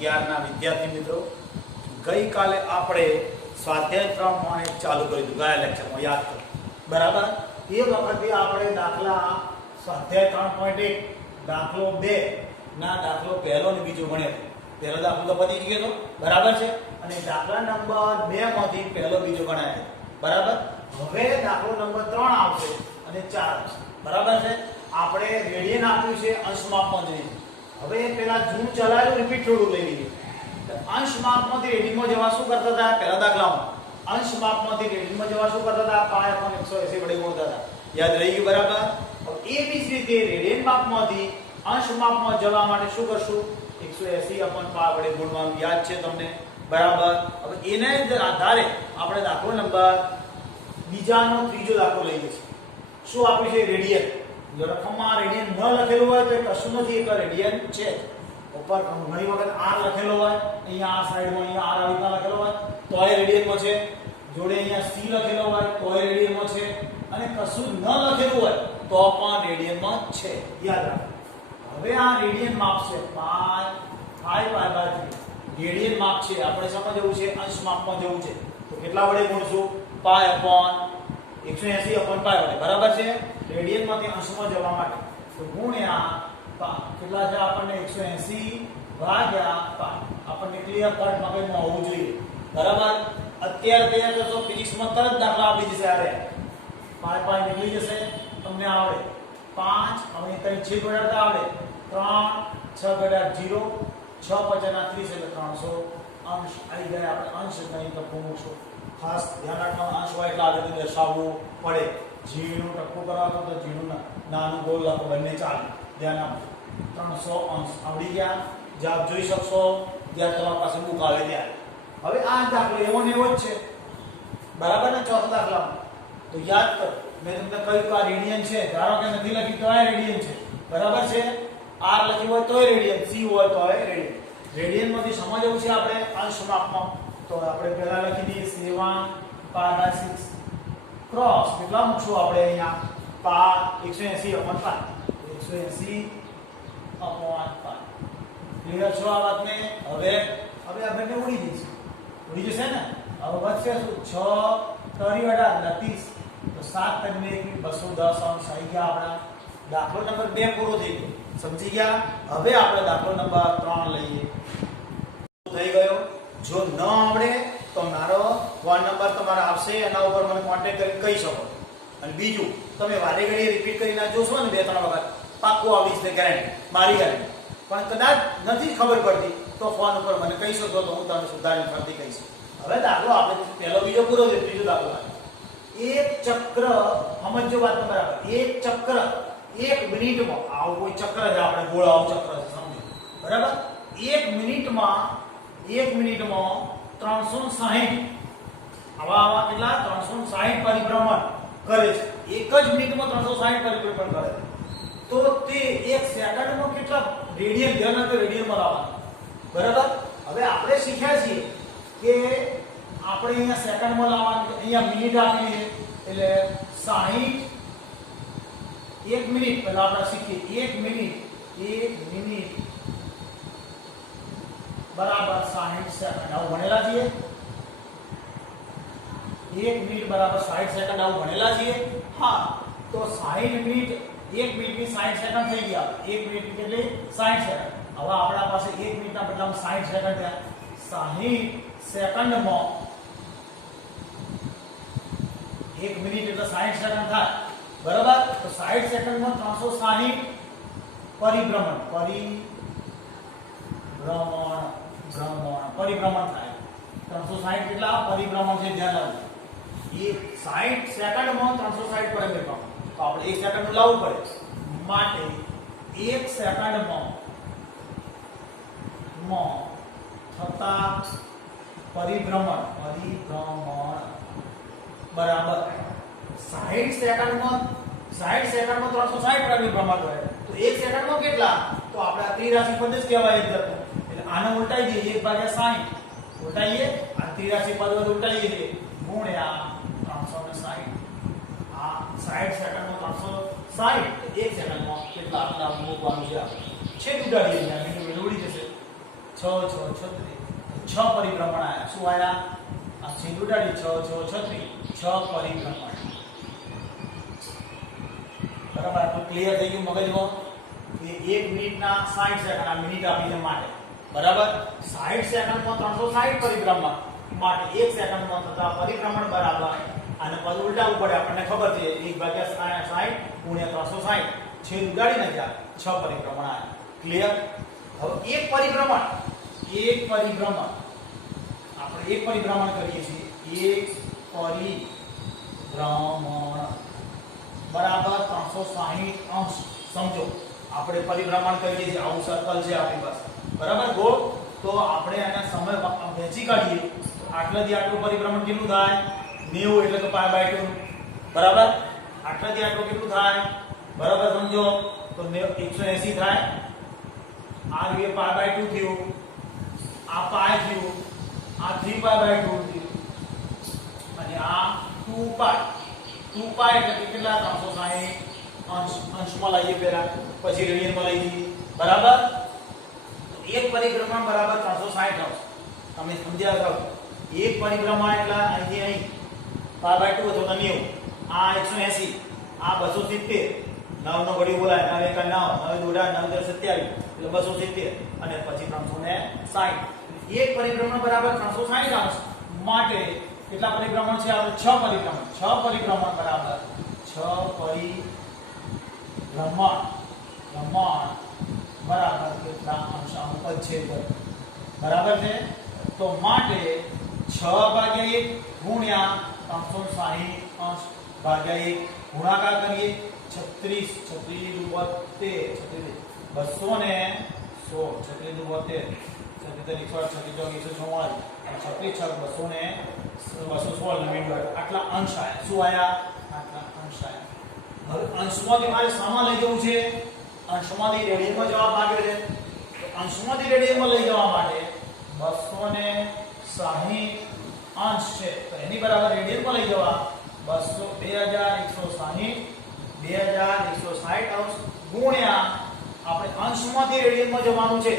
11 ના વિદ્યાર્થી મિત્રો, ગઈકાલે આપણે સ્વાધ્યાય 3 માં ચાલુ કર્યું હતું ગયા લેક્ચરમાં, યાદ કરો બરાબર. એ વખતે આપણે દાખલા સ્વાધ્યાય 3.1 દાખલો 2 ના દાખલો પહેલો અને બીજો ગણ્યો હતો. પહેલો દાખલો તો પતી જ ગયો હતો બરાબર છે, અને દાખલા નંબર 2 માંથી પહેલો બીજો ગણાય છે બરાબર. હવે દાખલો નંબર 3 આવશે અને 4 આવશે બરાબર છે. આપણે રેડિયન આપ્યું છે, અંશ માપમાં જોઈએ. હવે પેલા જૂનું ચલાવેલું રિપીટ થોડું લઈ લઈએ. અંશ માપમાંથી રેડિયનમાં જવા શું કરતા હતા? પહેલા દાખલામાં અંશ માપમાંથી રેડિયનમાં જવા શું કરતા હતા? પાય અપોન 180 વડે ગુણતા હતા. યાદ રહી ગયું બરાબર. એવી જ રીતે રેડિયન માપમાંથી અંશ માપમાં જવા માટે શું કરશું? 180 અપોન પાય વડે ગુણવાનું. યાદ છે તમને બરાબર. હવે એના આધારે આપણે દાખલો નંબર બીજાનો ત્રીજો દાખલો લઈએ છીએ. શું આપ્યું છે? રેડિયન. જો રકમમાં રેડિયન ન લખેલું હોય તો એ કશું નથી, એક રેડિયન છે. ઉપર ઘણી વખત r લખેલો હોય, અહીંયા આ સાઈડમાં અહીંયા r આવી રીતના લખેલો હોય તો એ રેડિયનમાં છે. જોડે અહીંયા c લખેલો હોય તો એ રેડિયનમાં છે, અને કશું ન લખેલું હોય તો પણ રેડિયનમાં છે. યાદ રાખો. હવે આ રેડિયન માપ છે π/3. રેડિયન માપ છે, આપણે સમજવું છે અંશ માપમાં જવું છે તો કેટલા વડે ગુણશું? પાય અપોન 180 અપોન પાય વડે બરાબર છે. રેડિયન માંથી અંશમાં જવા માટે તો ગુણ્યા કેટલા છે? આપણને 180 ભાગ્યા પાય. આપણને ક્લિયર કટ મગજમાં હોવું જોઈએ બરાબર. અત્યારે તૈયાર કરશો ફિઝિક્સમાં તરત દાખલા આપી જશે. આરે પાય પાય નીકળી જશે, તમને આવડે. 5 હવે તઈ છેદ વડાડતા આવડે. 3 6 ઘડિયા 0 6 × 5 = 30 એટલે 300 અંશ આવી ગયા. આપણે અંશ નહીં તો મૂકશો. ખાસ ધ્યાન રાખવાનું, અંશ હોય એટલે આગળ દર્શાવવું પડે. ઝીણું ટપકું કરાવતો તો ઝીણું નાનું ગોળ લખો, બંને ચાલે. ધ્યાન આપો. 300 અંશ આવડી ગયા. જવાબ જોઈ શકશો જ્યારે તમારી પાસે બુક આવે ત્યારે. હવે આ દાખલો એવો ને એવો જ છે બરાબર ને. ચોથો દાખલા તો યાદ કરો, મેં તમને કહ્યું કે આ રેડિયન છે. ધારો કે નથી લખી તો આ રેડિયન છે બરાબર છે. r લખ્યું હોય તોય રેડિયન, c હોય તોય રેડિયન. રેડિયન માંથી સમજવું છે આપણે અંશ માપમાં. તો આપણે પહેલા લખી દઈએ 7π/6 ક્રોસ કેટલા મૂકશું આપણે? અહીંયા પા 180 અપોન પાય. 180 અપોન પાય. ક્લિયર છો આ વાતને? હવે આ બંને ઉડી જશે ને. હવે વધશે શું? 6 × 18 30 તો 7 × 1 210 અંશ આવી ગયા આપણા. દાખલો નંબર 2 પૂરો થઈ ગયો. સમજી ગયા? હવે આપણે દાખલો નંબર 3 લઈએ. થઈ ગયો. જો ન આવડે તો મારો ફોન નંબર તમારો આવશે, એના ઉપર મને કોન્ટેક્ટ કરીને કહી શકો. અને બીજું, તમે વારે ઘડીએ રિપીટ કરીને જોશો ને 2-3 વખત, પાક્કું આવડી જશે, ગેરંટી, મારી ગેરંટી. પણ કદાચ નથી ખબર પડતી તો ફોન ઉપર મને કહી શકો, તો હું તમને સુધારીને ફરતી કહીશ. હવે દાખલો આપણે પહેલો બીજો પૂરો છે, ત્રીજો દાખલો. એક ચક્ર, સમજો વાત બરાબર. એક ચક્ર 1 મિનિટમાં, આવું કોઈ ચક્ર છે આપણે ગોળાઓ ચક્ર છે સમજો બરાબર. 1 મિનિટમાં 360 આવા કેટલા 360 પરિભ્રમણ કરે છે. એક જ મિનિટમાં 360 પરિભ્રમણ કરે છે. તો તે 1 સેકન્ડમાં કેટલા રેડિયન? ધ્યાન આપો, રેડિયનમાં લાવવાનું બરાબર. હવે આપણે શીખ્યા છીએ કે આપણે અહીંયા સેકન્ડમાં લાવવાનું, અહીંયા મિનિટ આપી છે એટલે 60. 1 મિનિટ પહેલા આપણે શીખીએ. 1 મિનિટ બરાબર 60 સેકન્ડ. આવું ભણેલા છીએ. 1 મિનિટ બરાબર 60 સેકન્ડ. આવું ભણેલા છીએ. હા, તો 60 મિનિટ 1 મિનિટની 60 સેકન્ડ થઈ ગયા. 1 મિનિટ કેટલી? 60 સેકન્ડ. હવે આપણા પાસે 1 મિનિટના બદલામાં 60 સેકન્ડ થયા. 60 સેકન્ડમાં 1 મિનિટ એટલે 60 સેકન્ડ થાય બરાબર. તો 60 સેકન્ડમાં 360 પરિભ્રમણ થાય. 360 કેટલા પરિભ્રમણ છે? ધ્યાન રાખજો. એ 60 સેકન્ડમાં 360 પરિભ્રમણ. તો આપણે 1 સેકન્ડ લાવવું પડે. માટે 1 સેકન્ડમાં થતા પરિભ્રમણ બરાબર 60 સેકન્ડમાં 360 પરિભ્રમણ કરે તો 1 સેકન્ડમાં કેટલા? તો આપણે આ ત્રિરાશી પદ જ કહેવાય. એટલે આને ઉલટાઈ દઈએ. 1/60 ઉલટાઈએ, આ ત્રિરાશી પદ ઉલટાઈએ છીએ ગુણ્યા 360. આ 60 સેકન્ડમાં 360, 1 સેકન્ડમાં કેટલા? આપણા મૂકવાનું છે. છેદ ઉડાડીએ, ઉડી જશે. 6 6 36 6 પરિભ્રમણ આયા શું આયા આ છેદ ઉડાડી 6 6 36 6 પરિભ્રમણ બરાબર તો ક્લિયર થઈ ગયું મગજમાં કે 1 મિનિટના 60 સેકન્ડ આ મિનિટ આપીને માટે બરાબર 60 સેકન્ડમાં 360 પરિભ્રમણ માટે 1 સેકન્ડમાં થતા પરિભ્રમણ બરાબર આને પદ ઉલટાવવું પડે આપણને ખબર છે 1/60 ગુણ્યા 360 છેદ ઉડાડી નાખ્યા 6 પરિભ્રમણ આયા ક્લિયર હવે એક પરિભ્રમણ આપણે એક પરિભ્રમણ કરીએ છીએ એક પરિભ્રમણ બરાબર 360 અંશ સમજો આપણે પરિભ્રમણ કરીએ છીએ આવું સર્કલ છે આપણી પાસે બરાબર ગોળ તો આપણે આના સમય વહેંચી કાઢીએ આટલાથી આટલું પરિભ્રમણ કેટલું થાય 90 એટલે કે π/2 બરાબર આટલાથી આટલું કેટલું થાય બરાબર સમજો તો 180 થાય આ રીતે π/2 થયું આ π થયું આ 3π/2 થયું અને આ 2π એટલે કેટલા 360 અંશમાં લઈએ પહેલા પછી રેડિયનમાં લઈ જઈએ બરાબર એક પરિભ્રમણ બરાબર 360 અંશ તમે સમજ્યા છો એક પરિભ્રમણ એટલે અહીંથી અહીં π/2 અથવા 90 આ 180 આ 270 9 નો ઘડી બોલાય 9 1 9 9 2 9 10 27 એટલે 270 અને પછી 360 એક પરિભ્રમણ બરાબર 360 અંશ માટે કેટલા પરિભ્રમણ છે આપણે 6 પરિભ્રમણ બરાબર 6 પરિભ્રમણ બરાબર કેટલા અંશ પદ છે બરાબર છે તો માટે 6/1 ગુણ્યા 360 અંશ ભાગ્યા 1 ગુણાકાર કરીએ 36 36 216 216 આટલા અંશ આયા શું આયા આટલા અંશ આયા હવે અંશમાંથી મારે સામા લઈ જવું છે અંશમાંથી રેડિયનમાં જવાબ માંગ્યો છે તો અંશમાંથી રેડિયનમાં લઈ જવા માટે 260 અંશ છે તો એની બરાબર રેડિયનમાં લઈ જવા 2160 અંશ ગુણ્યા આપણે અંશમાંથી રેડિયનમાં જવાનું છે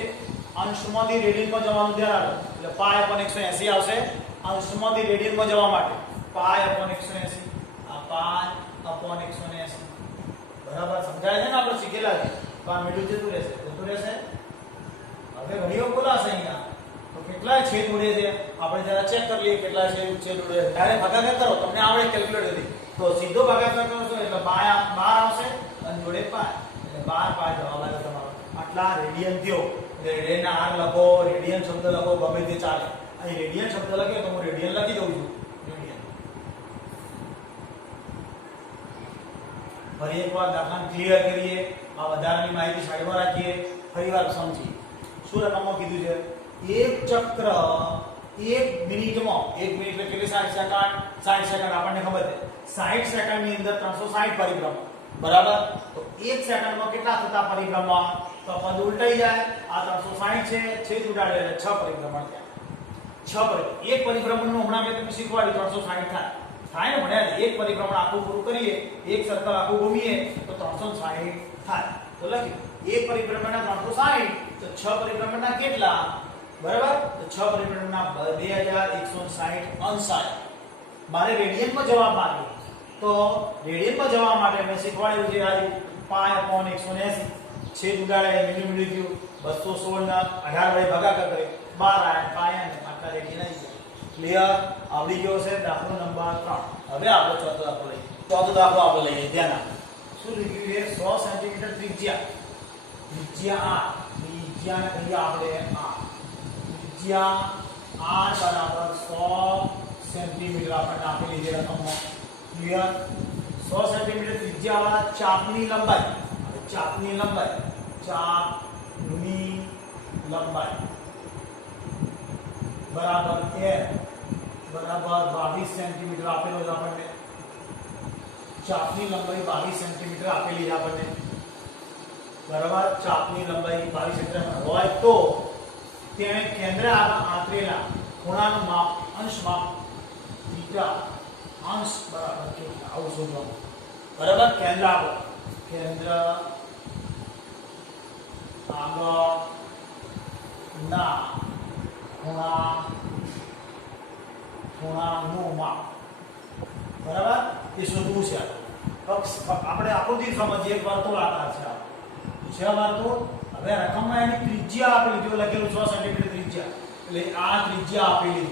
અંશમાંથી રેડિયનમાં જવાનું ધ્યાન રાખો એટલે π/180 આવશે અંશમાંથી રેડિયનમાં જવા માટે π/180 આ π/180 બરાબર સમજાય છે ને આપણે શીખેલા છે તો આ મીઠું જતું રહેશે હવે ઘણીઓ બોલાશે અહીંયા તો કેટલા છેદ ઉડે છે આપણે જરા ચેક કરી લઈએ કેટલા છેદ ઉડે છે ડાયરેક્ટ ભાગાકાર કરો તમને આવડે કેલ્ક્યુલેટર થી તો સીધો ભાગાકાર કરશો એટલે 12 આવશે અને જોડે 5 એટલે 12 જવાબ આવ્યો તમારો આટલા રેડિયન થયો એટલે રેડિયન આર લખો રેડિયન શબ્દ લખો ગમે તે ચાલે અહીં રેડિયન શબ્દ લખ્યો તો હું રેડિયન લખી દઉં છું રેડિયન ફરી એકવાર દાખલાને ક્લિયર કરીએ આ વધારાની માહિતી સાઈડમાં રાખીએ ફરીવાર સમજીએ શું રકમમાં કીધું છે એક ચક્ર 1 મિનિટમાં 1 મિનિટ એટલે કેટલી 60 સેકન્ડ આપણને ખબર છે 60 સેકન્ડની અંદર 360 પરિભ્રમણ બરાબર તો 1 સેકન્ડમાં કેટલા થતા પરિભ્રમણ તો પદ ઉલટાઈ જાય આ 360 છે છેદ ઉડાડે એટલે 6 પરિભ્રમણ થયા એક પરિભ્રમણનું હમણાં મેં તમને શીખવાડ્યું 360 થાય ને ભણ્યા એક પરિભ્રમણ આખું પૂરું કરીએ એક સર્કલ આખું ઘૂમીએ તો 360 થાય તો લખ્યું એક પરિભ્રમણના 360 તો 6 પરિભ્રમણના કેટલા બરાબર તો 6 પરિભ્રમણના 2160 અંશ આવે મારે રેડિયનમાં જવાબ માંગ્યો તો રેડિયનમાં જવા માટે મેં શીખવાડ્યું છે આજે π/180 છેદ ઉડાડે મિલીમીટર થયું 216 ના 18 વડે ભાગાકાર કરે 12 આયા પાયા ને આટલા રેડિયન આવી ગયા ક્લિયર આવડી ગયો છે દાખલો નંબર 3 હવે આપણે ચોથો દાખલો લઈએ આપણે લઈએ ધ્યાન આપો શું લીધું છે 100 સેન્ટીમીટર ત્રિજ્યા કહીએ આપણે ત્રિજ્યા r બરાબર 100 સેન્ટીમીટર આપણને આપેલી છે રકમમાં ક્લિયર 100 સેન્ટીમીટર ત્રિજ્યાવાળા ચાપની લંબાઈ બરાબર l બરાબર 22 સેન્ટીમીટર આપેલો છે આપણને ચાપની લંબાઈ 22 સેન્ટીમીટર આપેલી છે આપણને બરાબર ચાપની લંબાઈ 22 સેન્ટીમીટર હોય તો તેણે કેન્દ્ર આંતરેલા ખૂણાનું માપ અંશ માપ થીટા અંશ બરાબર કેટલા આવું શોધવાનું બરાબર કેન્દ્ર આપો કેન્દ્ર આગળ ના ખૂણાનું માપ બરાબર એ શોધવું છે આપણે આકૃતિ સમજીએ વર્તુળાકાર છે વર્તુળ હવે રકમમાં એની ત્રિજ્યા આપેલી જો લખેલું 6 સેન્ટીમીટર ત્રિજ્યા એટલે આ ત્રિજ્યા આપેલી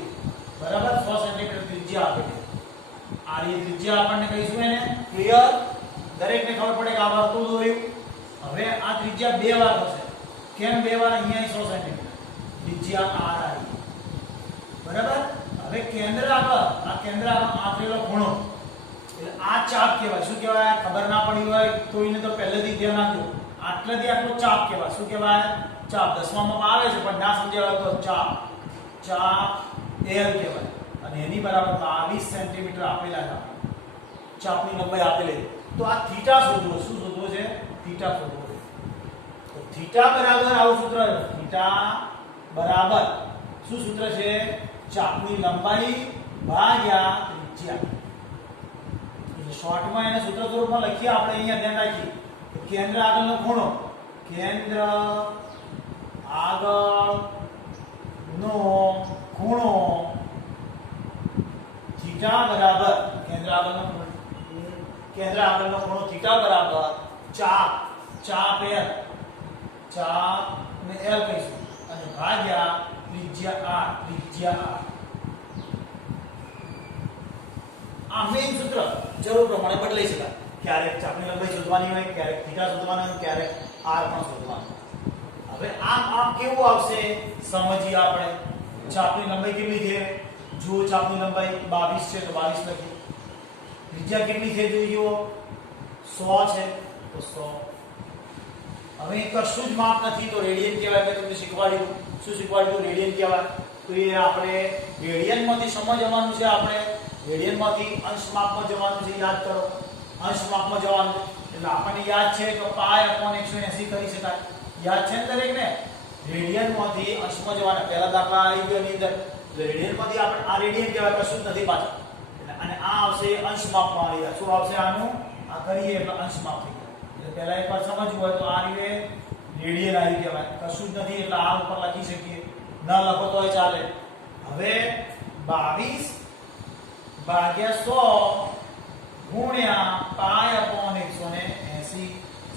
બરાબર 6 સેન્ટીમીટર ત્રિજ્યા આપેલી આ એ ત્રિજ્યા આપણને કહીશું એને ક્લિયર દરેકને ખબર પડે કે આ વર્તુળ દોર્યું હવે આ ત્રિજ્યા બે વાર થશે કેમ બે વાર અહીંયા 6 સેન્ટીમીટર ત્રિજ્યા r આવી બરાબર હવે કેન્દ્ર આગળ આપેલો ખૂણો એટલે આ ચાપ કહેવાય શું કહેવાય ખબર ના પડી હોય તો એને તો પહેલેથી ધ્યાન આપજો આટલેથી આટલો ચાપ કહેવાય શું કહેવાય ચાપ 10માં આવે છે પણ ના સમજાય તો ચાપ L કહેવાય અને એની બરાબર 22 સેન્ટીમીટર આપેલા છે ચાપની લંબાઈ આપેલી તો આ થીટા શોધવો શું શોધવો છે થીટા શોધવો છે તો થીટા બરાબર આવું સૂત્ર છે થીટા બરાબર શું સૂત્ર છે ચાપની લંબાઈ ભાગ્યા ત્રિજ્યા એટલે શોર્ટમાં એને સૂત્ર સ્વરૂપમાં લખીએ આપણે અહીંયા ધ્યાન રાખીએ કે કેન્દ્ર આગળનો ખૂણો કેન્દ્ર આગળનો ખૂણો થીટા બરાબર કેન્દ્ર આગળનો ખૂણો થીટા બરાબર ચાપ ને L કહીશું અને ભાગ્યા ત્રિજ્યા r આ મેઇન સૂત્ર જરૂર પ્રમાણે બદલાઈ શકાય ક્યારેક ચાપની લંબાઈ શોધવાની હોય ક્યારેક થીટા શોધવાનો હોય ક્યારેક r પણ શોધવાનો હવે આમ કેવું આવશે સમજીએ આપણે ચાપની લંબાઈ કેટલી છે જો ચાપની લંબાઈ 22 છે તો 22 લખીએ ત્રિજ્યા કેટલી છે જોઈએ 100 છે તો 100 હવે કશું જ માપ નથી તો રેડિયન કહેવાય મેં તમને શીખવાડ્યું શું શીખવાડ્યું રેડિયન કહેવાય તો એ આપણે રેડિયનમાંથી સમજવાનું છે આપણે રેડિયનમાંથી અંશ માપમાં જવાનું છે યાદ કરો અંશ માપમાં જવાનું એટલે આપણને યાદ છે તો π/180 કરી શકાય યાદ છે ને દરેકને રેડિયનમાંથી અંશમાં જવાના પહેલા દાખલા આવી ગયો ની અંદર એટલે રેડિયનમાંથી આપણે આ રેડિયન કહેવાય કશું જ નથી પાછળ એટલે અને આ આવશે અંશ માપમાં આવી ગયા શું આવશે આનું આ કરીએ એટલે અંશ માપ થઈ ગયા એટલે પહેલા એકવાર સમજવું હોય તો આ રીતે રેડિયન આવી કહેવાય કશું જ નથી એટલે આ ઉપર લખી શકીએ ન લખો તોય ચાલે હવે 22 ભાગ્યા 100 ગુણ્યા π/180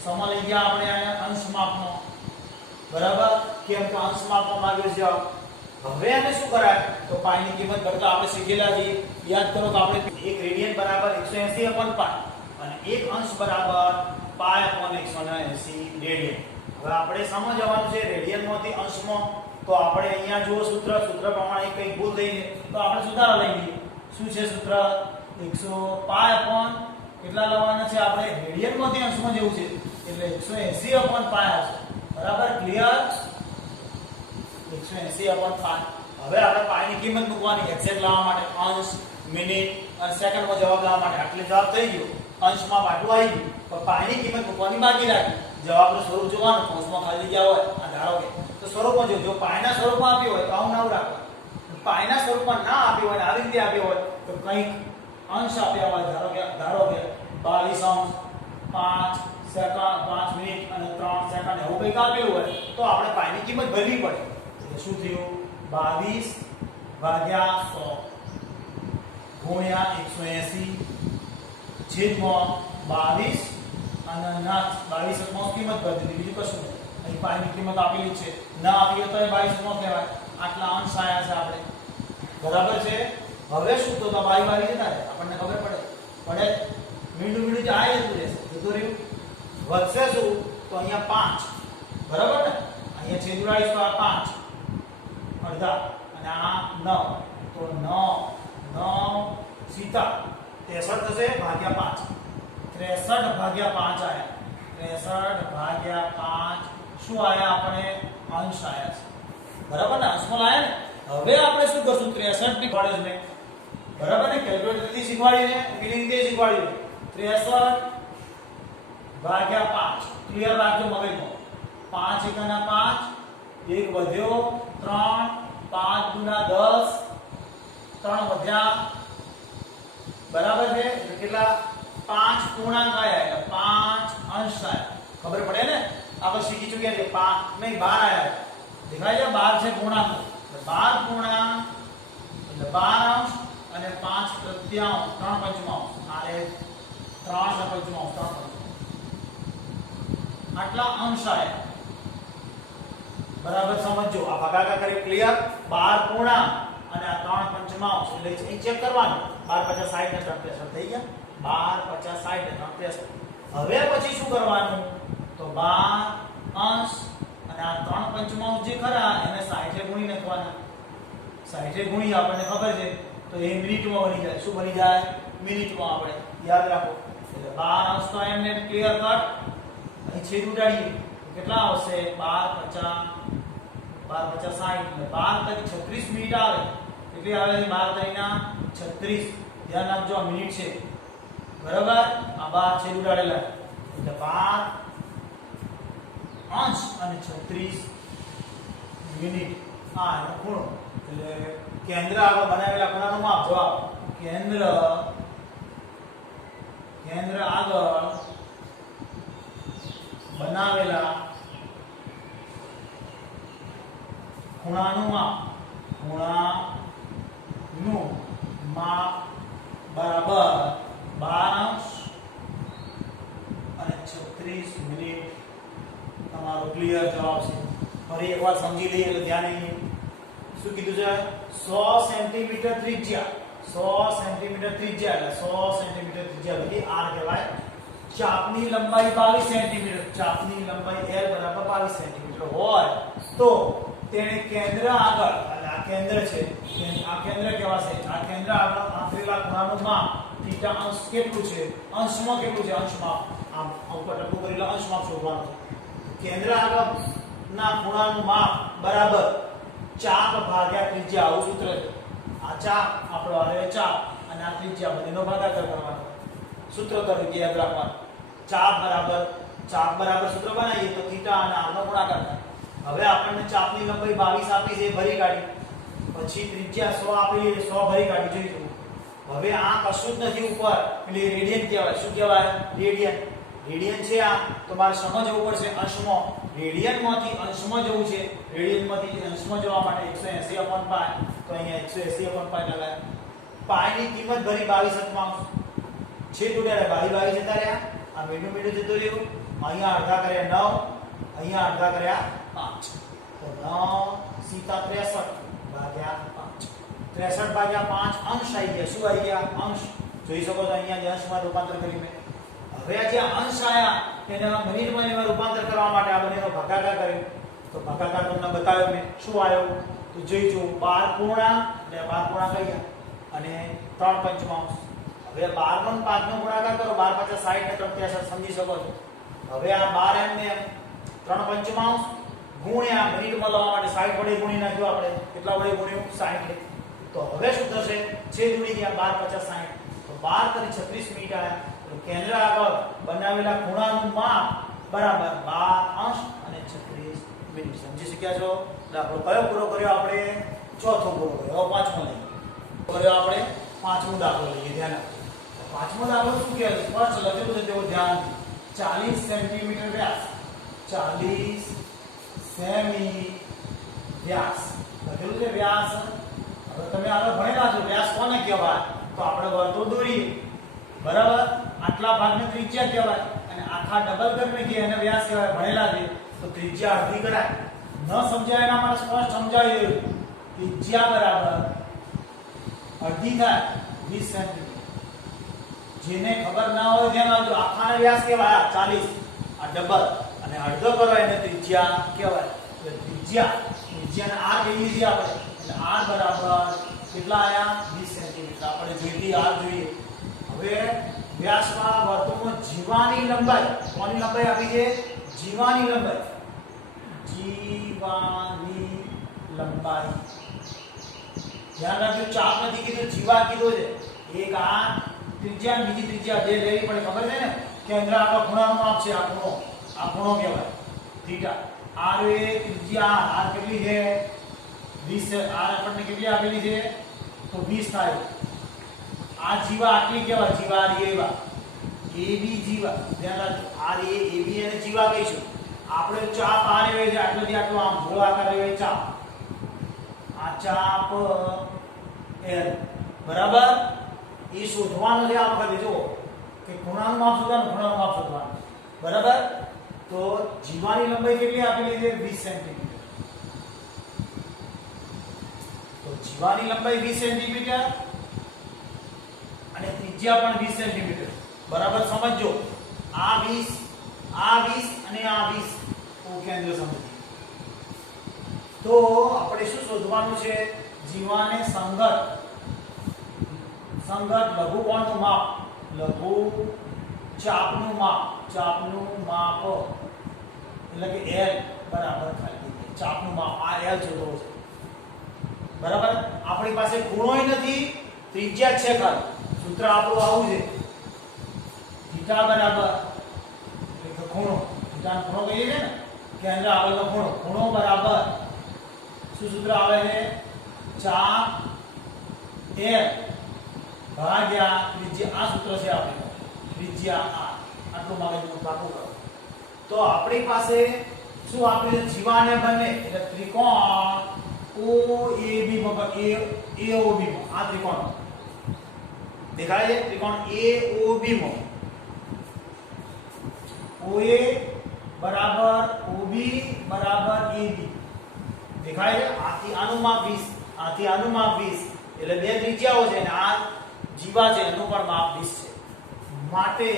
સમ લઈ ગયા આપણે આને અંશ માપનો બરાબર કેમ કે અંશ માપનો માંગ્યો છે હવે આને શું કરાય તો π ની કિંમત કરતા આપણે શીખેલા છીએ યાદ કરો કે આપણે એક રેડિયન બરાબર 180/π અને એક અંશ બરાબર π/180 રેડિયન હવે આપણે સમજવાનું છે રેડિયનમાંથી અંશમાં તો આપણે અહીંયા જો સૂત્ર પ્રમાણે કંઈક ભૂલ થઈ છે તો આપણે સુધારા લઈ લઈએ શું છે સૂત્ર 100 π/ કેટલા લેવાના છે આપણે રેડિયનમાંથી અંશમાં જેવું છે એટલે 180/π આવશે બરાબર ક્લિયર 180/π હવે આપણે π ની કિંમત મૂકવાની એક્ઝેક્ટ લાવવા માટે અંશ મિનિટ અને સેકન્ડમાં જવાબ લાવવા માટે આટલે જવાબ થઈ ગયો અંશમાં બાટલું આવી ગયું પણ π ની કિંમત મૂકવાની બાકી રાખી જવાબનું સ્વરૂપ જોવાનું કૌંસમાં ખાલી જગ્યા હોય આ ધારો કે તો સ્વરૂપમાં જો π ના સ્વરૂપમાં આપ્યું હોય તો આવું ના રાખવાનું π ના સ્વરૂપમાં ના આપ્યું હોય આવી રીતે આપ્યું હોય તો કંઈક અંશ આપ્યા હોય ધારો કે 22 અંશ 5 સેકન્ડ 5 મિનિટ અને 3 સેકન્ડ એવું કંઈક આપેલું હોય તો આપણે π ની કિંમત ભરવી પડે એટલે શું થયું 22/100 ગુણ્યા 180 છેદમાં 22 અને 22 માં કિંમત ભરી દીધી બીજું કશું નહીં અહીં π ની કિંમત આપેલી છે ના આપી હોય તો 22 માં કહેવાય આટલા અંશ આયા છે આપણે બરાબર છે હવે શું તો બારી જતા રહે આપણને ખબર પડે મીંડું જાય જતું રહેશે જતું રહ્યું વધશે શું તો અહીંયા 5 બરાબર ને અહીંયા છેદ ઉડાડીશ તો આ 5 અડધા અને આ 9 તો 9 સીતા 63 થશે ભાગ્યા 5 63/5 આયા 63/5 શું આયા આપણે અંશ આયા છે બરાબર ને અંશમાં આયા ને હવે આપણે શું કરશું 63 ની કોલેજ ને બરાબર ને કેલ્ક્યુલેટર થી શીખવાડીને કેવી રીતે શીખવાડ્યું 63/5 ક્લિયર રાખજો મગજમાં 5 એકાના 5 એક વધ્યો 3 5 ગુના 10 3 વધ્યા બરાબર છે એટલે કેટલા 5 પૂર્ણાંક આયા એટલે 5 અંશ આયા ખબર પડે ને આપણે શીખી ચૂક્યા છે 5 નહીં 12 આયા દેખાય છે 12 છે પૂર્ણાંક, 12 પૂર્ણાંક એટલે 12 અંશ અને 5 તૃતીયાંશ 3 પંચમાંશ, આરે 3 પંચમાંશ 3 આટલા અંશ આયા. બરાબર સમજો, આ ભાગાકાર કરી ક્લિયર. 12 પૂર્ણાંક અને આ 3 પંચમાંશ એટલે ચેક કરવાનું. 12 50 60 ને 3 63 થઈ ગયા. 12 50 60 ને 3 63. હવે પછી શું કરવાનું તો 12 અંશ અને આ 3 પંચમાંશ જે ખરા એને 60 ગુણી નાખવાના. 60 ગુણી આપણને ખબર છે તો એ મિનિટમાં બની જાય. શું બની જાય? મિનિટમાં. આપણે યાદ રાખો. એટલે 12 અંશ તો એમને ક્લિયર કટ અહીં છેદ ઉડાડીએ કેટલા આવશે? 12 50 60 12 તરી 36 મિનિટ આવે. કેટલી આવે? 12 તરીના 36. ધ્યાન રાખજો આ મિનિટ છે. બરાબર, આ 12 છેદ ઉડાડેલા એટલે 12 અંશ અને 36 મિનિટ. આ એનો ખૂણો એટલે કેન્દ્ર આગળ બનાવેલા ખૂણાનું માપ. જવાબ કેન્દ્ર આગળ બનાવેલા ખૂણાનું માપ. ખૂણાનું માપ બરાબર 12 અંશ અને 36 મિનિટ. તમારો ક્લિયર જવાબ છે. ફરી એકવાર સમજી લઈએ એટલે ધ્યાન નહીં. શું કીધું છે? 100 સેન્ટીમીટર ત્રિજ્યા. 100 સેન્ટીમીટર ત્રિજ્યા એટલે 100 સેન્ટીમીટર ત્રિજ્યા બધી r કહેવાય. ચાપની લંબાઈ 22 સેન્ટીમીટર. ચાપની લંબાઈ l બરાબર 22 સેન્ટીમીટર હોય તો તેને કેન્દ્ર આગળ, એટલે આ કેન્દ્ર છે, આ કેન્દ્ર કહેવાશે. આ કેન્દ્ર આગળ આંતરેલા ખૂણાનું માપ θ અંશ કેટલું છે? અંશમાં કેટલું છે? અંશમાં. આમ ઉપર ટપકું કરી અંશમાં શોધવાનું છે. કેન્દ્ર આગળ ના ખૂણાનું માપ બરાબર ચાપ ભાગ્યા ત્રિજ્યા. આવું સૂત્ર છે. આ ચાપ આપણો આવે ચાપ અને આ ત્રિજ્યા બંનેનો ભાગાકાર કરવાનો. સૂત્ર તરીકે યાદ રાખવાનું. ચાપ બરાબર સૂત્ર બનાવીએ તો θ અને r નો ગુણાકાર થાય. હવે આપણને ચાપની લંબાઈ 22 આપી છે, ભરી કાઢી. પછી ત્રિજ્યા 100 આપી, 100 ભરી કાઢી જોઈશું. હવે આ કશું જ નથી ઉપર એટલે રેડિયન કહેવાય. શું કહેવાય? રેડિયન છે આ. તો મારે સમજવું પડશે અંશમાં. રેડિયનમાંથી અંશમાં જવું છે. રેડિયનમાંથી અંશમાં જવા માટે 180/π. તો અહીંયા 180/π લગાય. પાઈની કિંમત ભરી 22 અંશમાં. છેદ ઉડાડ્યા 22 જતા રહ્યા. આ મીઠું જતું રહ્યું. અહીંયા અડધા કર્યા 9, અહીંયા અડધા કર્યા 5. તો 9 સીતા 63/5. 63/5 અંશ આવી ગયા. શું આવી ગયા? અંશ. જોઈ શકો છો અહીંયા જે અંશમાં રૂપાંતર કરી મેં. હવે આ જે અંશ આયા તેને મિનિટમાં એમાં રૂપાંતર કરવા માટે આ બંનેનો ભાગાકાર કર્યો. તો ભાગાકાર તમને બતાવ્યો મેં. શું આવ્યો તો જોઈજો 12 પૂર્ણાંક એટલે 12 પૂર્ણાંક ગયા અને 3 પંચમાંશ. હવે 12 નો 5 નો ગુણાકાર કરો. 12 50 60 ને 3 63 સમજી શકો છો. હવે આ 12 એમને 3 પંચમાંશ ગુણ્યા મિનિટમાં લાવવા માટે 60 વડે ગુણી નાખ્યો આપણે. કેટલા વડે ગુણ્યું? 60. તો હવે શું થશે? છેદ ઉડી ગયા. 12 50 60 તો 12 તરી 36 મિનિટ આવ્યા. તો કેન્દ્ર આગળ બનાવેલા ખૂણાનું માપ બરાબર 12 અંશ અને 36 મિનિટ. સમજી શક્યા છો? દાખલો કયો પૂરો કર્યો આપણે? ચોથો પૂરો કર્યો. હવે પાંચમો લઈએ. કર્યો આપણે પાંચમો દાખલો લઈએ. ધ્યાન આપો. પાંચમો દાખલો શું કહે છે? સ્પષ્ટ લખેલું છે તેવો ધ્યાન. 40 સેન્ટીમીટર વ્યાસ. 40 સેમી વ્યાસ લખેલું છે. વ્યાસ હવે તમે આગળ ભણેલા છો. વ્યાસ કોને કહેવાય? તો આપણે વર્તુળ દોરીએ. બરાબર, આટલા ભાગને ત્રિજ્યા કહેવાય અને આખા ડબલ કરીને કે એને વ્યાસ કહેવાય. ભણેલા છે તો ત્રિજ્યા અડધી કરાય. ન સમજાય એના માટે સ્પષ્ટ સમજાવી દઉં. ત્રિજ્યા બરાબર અડધી થાય 20 સેન્ટીમીટર. જેને ખબર ના હોય ધ્યાન આપજો. આખાને વ્યાસ કહેવાય 40, આ ડબલ અને અડધો કરો એને ત્રિજ્યા કહેવાય. એટલે ત્રિજ્યાને r કેવી છે આપણે? એટલે r બરાબર કેટલા આયા? 20 સેન્ટીમીટર. આપણે જોઈતી r જોઈએ. હવે વ્યાસમાં વર્તુળમાં જીવાની લંબાઈ. કોની લંબાઈ આપી છે? જીવાની લંબાઈ. ધ્યાન રાખજો, ચાપ નથી કીધું, જીવા કીધું છે. એક આ ત્રિજ્યા બીજી ત્રિજ્યા જે લેવી પડે ખબર છે ને? કેન્દ્ર આગળ ખૂણાનું માપ છે. આ ખૂણો કહેવાય થીટા. r એ ત્રિજ્યા r કેટલી છે? 20 છે. r આપણને કેટલી આપેલી છે? તો 20 થાય. આ જીવા આટલી કહેવાય. જીવા એવા AB જીવા. ધ્યાન રાખજો, r એ AB અને જીવા કહીશું. આપણે ચાપ આ રેવે છે આટલું આટલું આમ ગોળાકાર રેવે ચાપ આ ચાપ L બરાબર એ શોધવાનું છે આ વખતે જો કે ખૂણાનું માપ શોધવાનું ખૂણાનું માપ શોધવાનું બરાબર તો જીવાની લંબાઈ કેટલી આપેલી છે 20 સેન્ટીમીટર તો જીવાની લંબાઈ 20 સેન્ટીમીટર અને ત્રિજ્યા પણ 20 સેન્ટીમીટર બરાબર સમજો આ 20 અને આ 20 ઓ કેન્દ્ર સમજીએ તો આપણે શું શોધવાનું છે જીવાને સંગત લઘુકોણનું માપ લઘુ ચાપનું માપ એટલે કે L બરાબર થાય ચાપનું માપ આ L શોધવો છે બરાબર આપણી પાસે ખૂણોય નથી ત્રિજ્યા છે ખાલી સૂત્ર આપણું આવું છે થીટા બરાબર એટલે ખૂણો થીટાનો ખૂણો કહીએ છે ને કેન્દ્ર આવેલો ખૂણો બરાબર શું સૂત્ર આવે છે ચાપ L ભાગ્યા ત્રિજ્યા આ સૂત્ર છે આપણે ત્રિજ્યા r આટલું મગજનું પાકું કરો તો આપણી પાસે શું આપણે જીવાને બને એટલે ત્રિકોણ OAB માં AOB માં આ ત્રિકોણ દેખાય છે ત્રિકોણ AOB માં OA બરાબર OB બરાબર AB દેખાય છે આથી આનું માપ 20 આથી આનું માપ 20 એટલે બે ત્રિજ્યાઓ છે અને આ જીવા છે એનું પણ માપ 20 છે માટે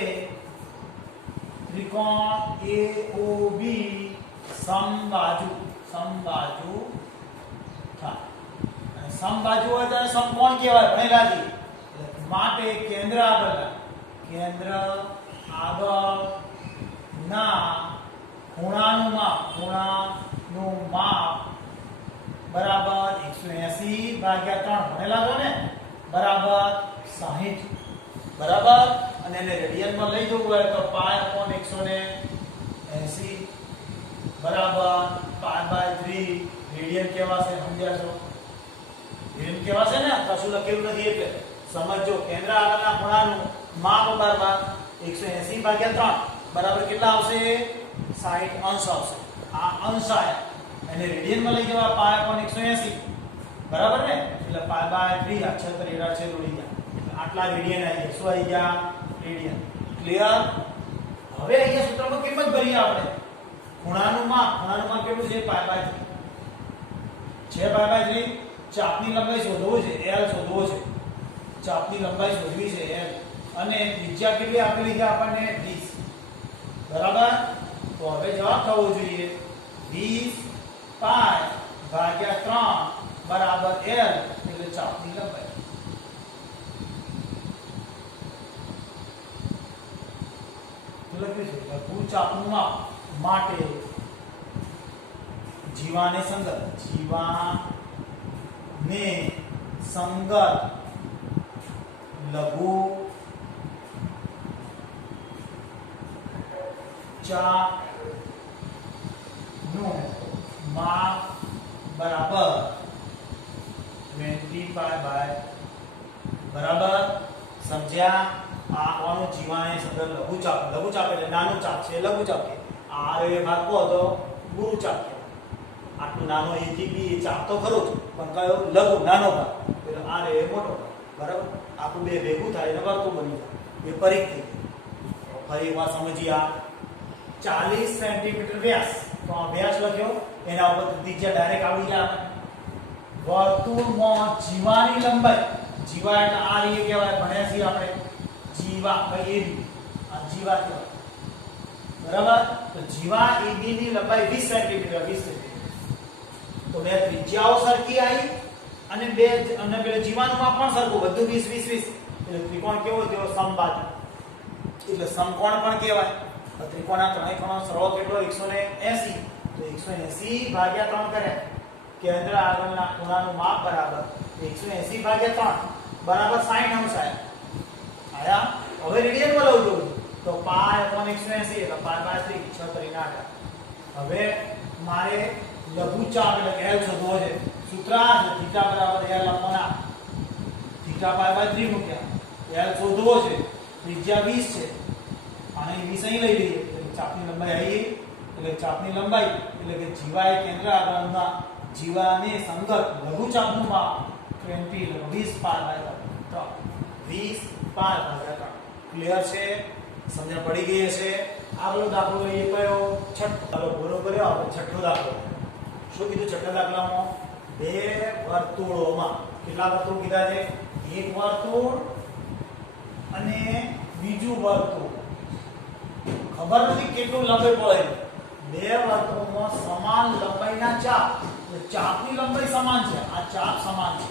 ત્રિકોણ AOB સમબાજુ થાય અને સમબાજુ હોય તો સમકોણ કહેવાય ભણેલા છે માટે કેન્દ્ર આગળના ખૂણાનું માપ બરાબર 180 ભાગ્યા 3 ભણેલા છો ને બરાબર 60 બરાબર અને એને રેડિયનમાં લઈ જવું હોય તો π/180 બરાબર π/3 રેડિયન કહેવાશે સમજ્યા છો રેડિયન કહેવાશે ને કશું લખેલું નથી એટલે સમજો કેન્દ્ર આગળના ખૂણાનું માપ બરાબર 180 ભાગ્યા 3 બરાબર કેટલા આવશે 60 અંશ આવશે આ અંશ આયા એને રેડિયનમાં લઈ જવા π/180 બરાબર ને એટલે π/3 આ 36 છે ઉડી ગયા આટલા રેડિયન આવી ગયા શું આવી ગયા રેડિયન ક્લિયર હવે અહીંયા સૂત્રમાં કિંમત ભરીએ આપણે ખૂણાનું માપ કેટલું છે π/3 છે π/3 ચાપની લંબાઈ શોધવો છે L શોધવો છે ચાપની લંબાઈ શોધવી છે L અને ત્રિજ્યા કેટલી આપેલી છે આપણને 20 બરાબર તો હવે જવાબ થવો જોઈએ 20 π/3 બરાબર L એટલે ચાપની લંબાઈ લખ્યું છે લઘુ ચાપનું માપ માટે જીવાને સંગત લઘુ ચાપનું માપ બરાબર 20 π/, બરાબર સમજ્યા આ કોનું જીવાને સંગત લઘુ ચાપ એટલે નાનું ચાપ છે લઘુ ચાપ છે આ રે ભાગ કો તો ગુરુ ચાપ છે આટલું નાનો a થી b ચાપ તો ખરો જ પણ કયો લઘુ નાનો ભાગ એટલે આ રે મોટો ભાગ બરાબર આખું બે ભેગું થાય એટલે વર્તુળ બની જાય એ પરિઘ થઈ ફરી એકવાર સમજીએ આ 40 સેન્ટીમીટર વ્યાસ તો આ વ્યાસ લખ્યો એના ઉપર ત્રિજ્યા ડાયરેક્ટ આવી ગયા વર્તુળમાં જીવાની લંબાઈ જીવા એટલે આ રીતે કહેવાય ભણ્યા છીએ આપણે જીવા ભાઈ AB આ જીવા કહેવાય બરાબર તો જીવા AB ની લંબાઈ 20 સેન્ટીમીટર તો બે ત્રિજ્યાઓ સરખી આવી અને પેલે જીવાનું માપ પણ સરખું બધું 20 એટલે ત્રિકોણ કેવો થયો સમબાજુ એટલે સમકોણ પણ કહેવાય ત્રિકોણના ત્રણેય ખૂણા સરળ કેટલો 180 તો 180 ભાગ્યા 3 કરે કેન્દ્ર આગળના ખૂણાનું માપ બરાબર 180 ભાગ્યા 3 બરાબર 60 અંશ આયા હવે રેડિયનમાં લઉં છું તો π/180 એટલે π/3 6 કરીને 8 હવે મારે લઘુ ચાપ એટલે L શોધવો છે સૂત્ર આ છે θ બરાબર L લખવાના θ π/3 મૂક્યા L શોધવો છે ત્રિજ્યા 20 છે અને 20 અહીં લઈ લઈએ ચાપની લંબાઈ આવી એટલે ચાપની લંબાઈ એટલે કે જીવાએ કેન્દ્ર આગળના જીવાને સંગત લઘુચાપનું માપ 20 પાર ભાગ્યા 3 ક્લિયર છે? સમજણ પડી ગઈ હશે? આગલો દાખલો લઈએ કયો? છઠ્ઠો. ચાલો પૂરો કર્યો. આપણે છઠ્ઠો દાખલો. શું કીધું છઠ્ઠા દાખલામાં? બે વર્તુળોમાં કેટલા વર્તુળ કીધા છે? એક વર્તુળ અને બીજું વર્તુળ. ખબર નથી કેટલું લંબાઈ પડે. બે વર્તુળોમાં સમાન લંબાઈના ચાપ. ચાપની લંબાઈ સમાન છે. આ ચાપ સમાન છે.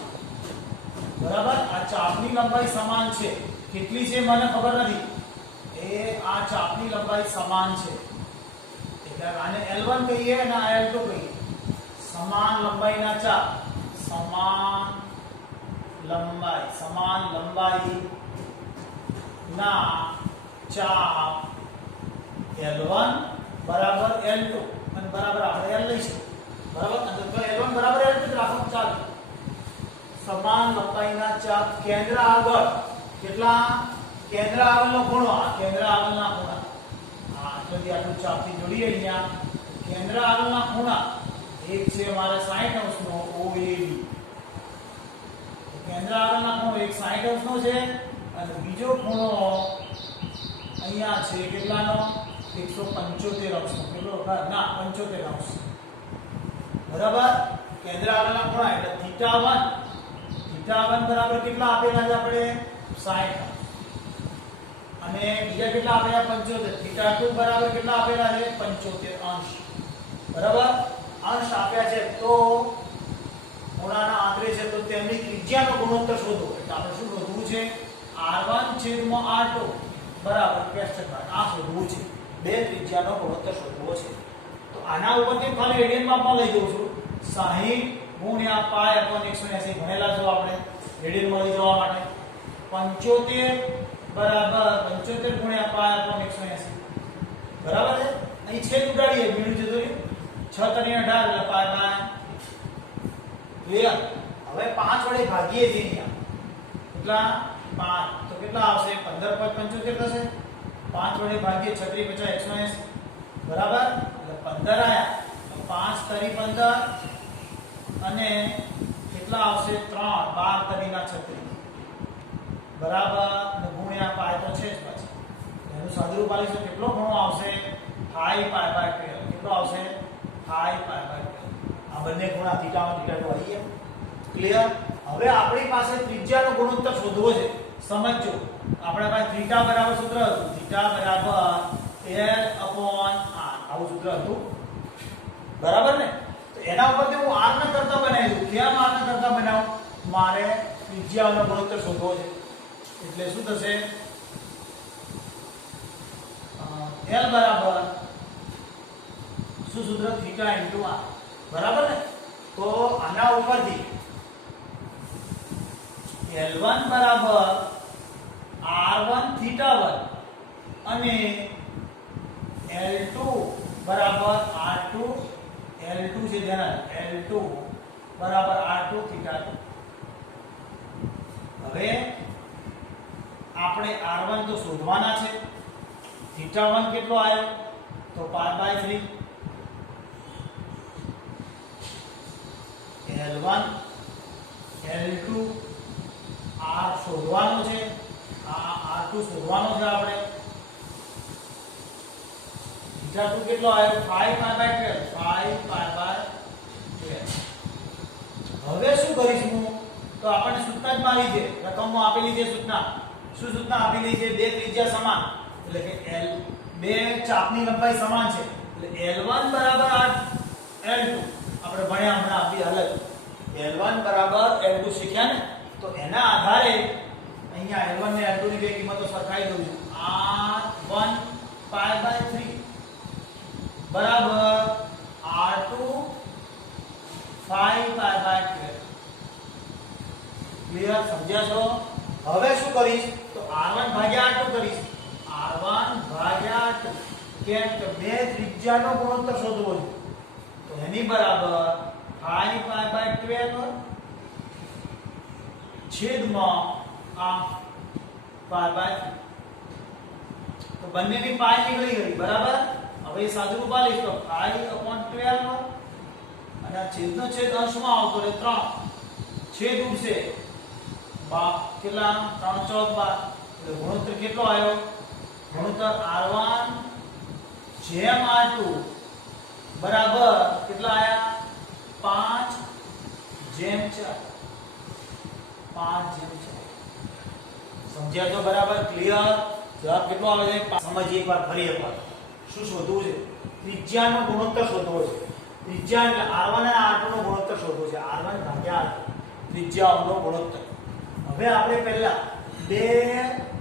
બરાબર? આ ચાપની લંબાઈ સમાન છે. કેટલી છે મને ખબર નથી. આ ચાપની લંબાઈ સમાન છે. એટલે આને L1 કહીએ અને આ L2 કહીએ. સમાન લંબાઈના ચાપ. સમાન લંબાઈ ના ચાપ L1 બરાબર L2 અને બરાબર આપણે L લઈશું. બરાબર? તો L1 બરાબર L2 જ રાખો ચાલો. સમાન લંબાઈના ચાપ કેન્દ્ર આગળ કેટલા? કેન્દ્ર આગળનો ખૂણો. આ કેન્દ્ર આગળના ખૂણા. આટલું ચાપથી જોડીએ અહીંયા. કેન્દ્ર આગળના ખૂણા એક છે મારે 60 અંશનો OAB. કેન્દ્ર આગળના ખૂણો એક 60 અંશનો છે અને બીજો ખૂણો અહીંયા છે કેટલાનો? 175 અંશનો. કેટલો? ના 75 અંશ. બરાબર? કેન્દ્ર આગળના ખૂણા એટલે θ1 બરાબર કેટલા આપેલા છે આપણે? 60 અંશ. અને બીજા કેટલા આપેલા? 75. θ2 બરાબર કેટલા આપેલા છે? 75 અંશ. બરાબર? અંશ આપ્યા છે તો ખૂણાના આંતરે છે તો તેમની ત્રિજ્યાનો ગુણોત્તર શોધો. એટલે આપણે શું શોધવું છે? R1/R2 બરાબર 65. આ શોધવું છે. બે ત્રિજ્યાનો ગુણોત્તર શોધવો છે. તો આના ઉપરથી ખાલી રેડિયન માપમાં લઈ જઉં છું. 60 * π/180 ભણેલા છો આપણે રેડિયનમાં લઈ જવા માટે. 75 બરાબર 75 * π/180 બરાબર છે. અહીં છેદ ઉડાડીએ બીડું જતું રહ્યું. 6 * 18 એટલે π/. ક્લિયર? હવે 5 વડે ભાગીએ છીએ અહીંયા. કેટલા? 5. તો કેટલા આવશે? 15 * 75 થશે. 5 વડે ભાગીએ 36 * 50 180. બરાબર? એટલે 15 આયા. 5 * 15 અને કેટલા આવશે? 3 12 * 36 બરાબર અને ગુણ્યા પાય તો છે જ પાછું. એનું સાદુરૂપ આલીશું કેટલો ખૂણો આવશે? 5π/12. કેટલો આવશે? 5π/12. આ બંને ખૂણા θ1 θ2 આવી ગયા. ક્લિયર? હવે આપણી પાસે ત્રિજ્યાનો ગુણોત્તર શોધવો છે. સમજો આપણા પાસે θ બરાબર સૂત્ર હતું. θ બરાબર L/R આવું સૂત્ર હતું. બરાબર ને? તો એના ઉપરથી હું r ને કરતા બનાવી દઉં. કેમ r ને કરતા બનાવું? મારે ત્રિજ્યાનો ગુણોત્તર શોધવો છે. એટલે શું થશે? L બરાબર શું સૂત્ર? θ * r. બરાબર ને? તો આના ઉપરથી L1 બરાબર R1 θ1 અને L2 બરાબર R2 L2 છે ધ્યાન. L2 બરાબર R2 θ2. હવે આપણે R1 તો શોધવાના છે. θ1 કેટલો આવ્યો? તો π/3. L1 L2 R શોધવાનો છે. આ R2 શોધવાનો છે આપણે. θ2 કેટલો આવ્યો? 5π/12. 5π/12. હવે શું કરીશું? તો આપણને સૂચના જ મારી છે. રકમમાં આપેલી છે સૂચના. શું સૂચના આપેલી છે? બે ત્રિજ્યા સમાન એટલે કે L બે ચાપની લંબાઈ સમાન છે એટલે L1 બરાબર L2 આપણે ભણ્યા હમણાં આપી હાલત. L1 બરાબર L2 શીખ્યા ને? તો એના આધારે અહીંયા L1 ને L2 ની બે કિંમતો સરખાઈ દઉં છું. R1 π/3 બરાબર R2 5π/12. ક્લિયર? સમજ્યા છો? હવે શું કરીશ? તો R1 ભાગ્યા R2 કરીશ. R1 ભાગ્યા R2. કેમ કે બે ત્રિજ્યાનો ગુણોત્તર શોધવો છે. તો એની બરાબર 5π/12 છેદમાં આ π/3. તો બંનેની પાય નીકળી ગઈ. બરાબર? હવે સાદું રૂપ આલીશ તો 5/12 અને આ છેદનો છેદ અંશમાં આવતો રહે 3 છેદ ઉડશે કેટલા 3 ચોક 12 એટલે ગુણોત્તર કેટલો આવ્યો ગુણોત્તર R1 જેમ R2 બરાબર કેટલા આયા 5/4 5/4 સમજ્યા તો બરાબર ક્લિયર જવાબ કેટલો આવે છે સમજીએ એકવાર ફરી એકવાર શું શોધવું છે ત્રિજ્યાનો ગુણોત્તર શોધવો છે ત્રિજ્યા એટલે R1 અને R2 નો ગુણોત્તર શોધવો છે R1 ભાગ્યા R2 ત્રિજ્યાઓનો ગુણોત્તર હવે આપણે પહેલા બે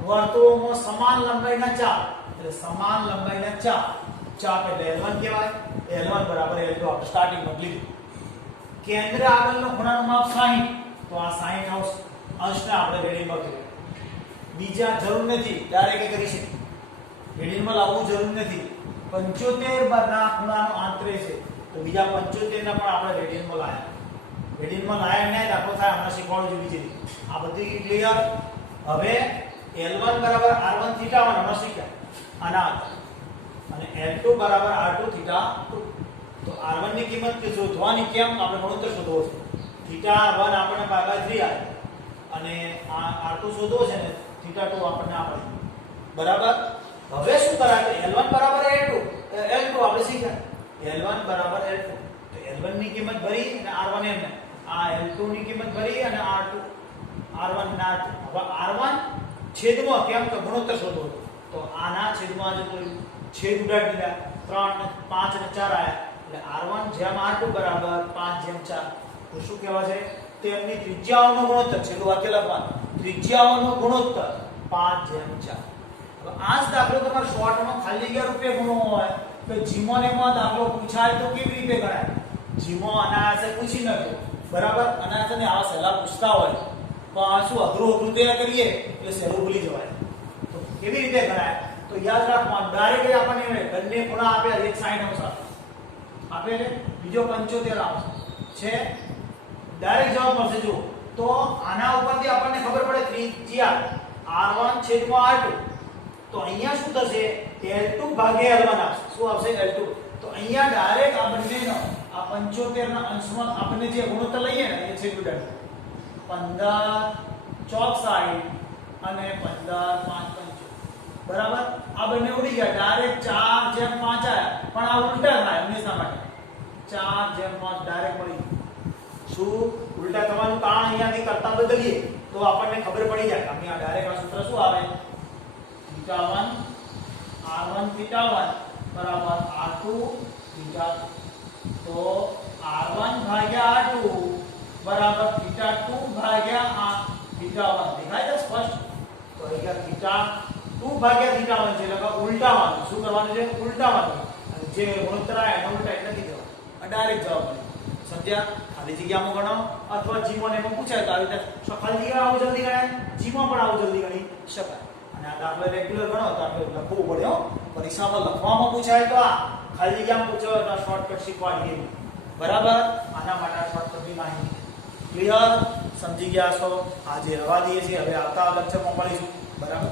વર્તુળોમાં સમાન લંબાઈના ચાપ એટલે સમાન લંબાઈના ચાપ એટલે L1 કહેવાય L1 બરાબર L2 આપણે સ્ટાર્ટિંગમાં લીધું કેન્દ્ર આગળનો ખૂણાનો માપ 60 તો આ 60 અંશને આપણે રેડિયનમાં કરીએ બીજા જરૂર નથી ડાયરેક્ટ કરી છે રેડિયનમાં લાવવું જરૂર નથી 75 ના ખૂણાનો આંતરે છે તો બીજા 75 ના પણ આપણે રેડિયનમાં લાયા નહીં દાખલો થાય હમણાં શીખવાડું છું બીજી આ બધી ક્લિયર હવે L1 બરાબર R1 થીટા 1 હમણાં શીખ્યા આના અને L2 બરાબર R2 થીટા 2 તો R1 ની કિંમત કે શોધવાની કેમ આપણે ગુણોત્તર શોધવો છે થીટા 1 આપણને ભાગ્યા 3 આવે અને આ R2 શોધવો છે ને થીટા 2 આપણને આપે બરાબર હવે શું કરાય L1 બરાબર L2 આપણે શીખ્યા L1 બરાબર L2 તો L1 ની કિંમત ભરી અને R1 એમને આ L2 ની કિંમત ભરી અને R1 ના હવે R1 છેદમાં કેમ તો ગુણોત્તર શોધવો તો આના છેદમાં જે કોઈ છેદ ઉડાડી દીધા 3 5 અને 4 આયા એટલે R1 જેમ R2 બરાબર 5/4 તો શું કહેવાય છે તેમની ત્રિજ્યાઓનો ગુણોત્તર છેલ્લું વાક્ય લખવાનું ત્રિજ્યાઓનો ગુણોત્તર 5/4 હવે આ જ દાખલો તમારે શોર્ટમાં ખાલી જગ્યા રૂપે ગુણવો હોય તો જીમોનેમાં દાખલો પૂછાય તો કેવી રીતે ગણાય જીમો અનાયાસે પૂછી નખ્યો બરાબર અનાયાસે આવા સહેલા પૂછતા હોય પણ શું અઘરું તૈયાર કરીએ એટલે સહેલું ભૂલી જવાય તો કેવી રીતે ગણાય તો યાદ રાખવાનું ડાયરેક્ટ આપણને બંને ખૂણા આપ્યા એક 60 અંશ આપે છે બીજો 75 આવશે છે ડાયરેક્ટ જવાબ મળશે જો તો આના ઉપરથી આપણને ખબર પડે ત્રિજ્યા R1 છેદમાં R2 તો અહીંયા શું થશે L2 ભાગ્યા L1 આવશે શું આવશે L2 તો અહીંયા ડાયરેક્ટ આ બંનેનો આ 75 ના અંશમાં આપણે જે ગુણોત્તર લઈએ ને એ છેદ ઉડાડશે 15 ચોક 60 અને 15 5 બરાબર આ બંને ઉડી ગયા ડાયરેક્ટ 4/5 આયા પણ આ ઉલટા થાય હંમેશા માટે 4/5 ડાયરેક્ટ મળી શું ઉલટા થવાનું કારણ અહીંયાથી કરતા બદલીએ તો આપણને ખબર પડી જાય કે આ ડાયરેક્ટ આ સૂત્ર શું આવે θ1 R1 θ1 બરાબર R2 θ2 તો R1 ભાગ્યા R2 બરાબર θ2 ભાગ્યા θ1 દેખાય છે સ્પષ્ટ તો અહીંયા θ2 ભાગ્યા θ1 છે એટલે ઉલટાવાનું શું કરવાનું છે ઉલટાવાનું અને જે ગુણોત્તર આવે એનો ઉલટા એટલે નથી જવાબ ડાયરેક્ટ જવાબ મળે સમજ્યા ખાલી જગ્યામાં ગણો અથવા જીમોને એમાં પૂછાય તો આવી રીતે ખાલી જગ્યા આવું જલ્દી ગણાય જીમો પણ આવું જલ્દી ગણી શકાય અને આ દાખલો રેગ્યુલર ગણો તો આપણે લખવું પડે હો પરીક્ષામાં લખવામાં પૂછાય તો આ ખાલી જગ્યામાં પૂછો તો શોર્ટકટ શીખવા જેવું બરાબર આના માટે શોર્ટકટની માહિતી ક્લિયર સમજી ગયા છો આજે રવા દઈએ છીએ હવે આવતા લેક્ચરમાં મળીશું બરાબર